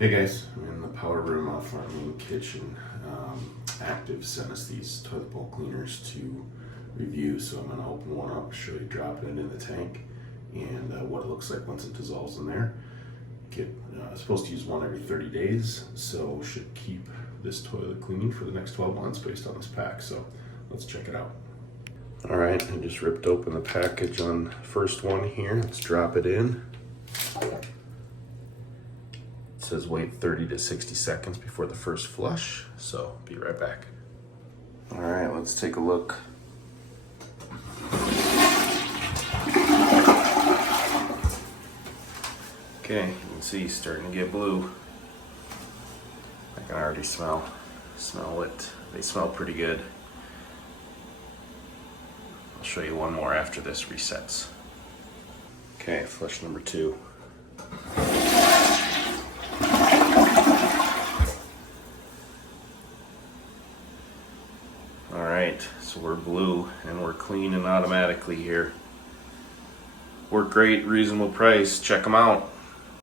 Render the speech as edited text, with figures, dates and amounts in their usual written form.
Hey guys, I'm in the powder room off our main kitchen. Active sent us these toilet bowl cleaners to review, so I'm going to open one up, show you dropping it in the tank, and what it looks like once it dissolves in there. Supposed to use one every 30 days, so should keep this toilet clean for the next 12 months based on this pack, so let's check it out. Alright, I just ripped open the package on the first one here. Let's drop it in. It says wait 30 to 60 seconds before the first flush, so be right back. All right, let's take a look. Okay, you can see it's starting to get blue. I can already smell it. They smell pretty good. I'll show you one more after this resets. Okay, flush number 2. Alright, so we're blue and we're cleaning automatically here. Work great, reasonable price. Check them out.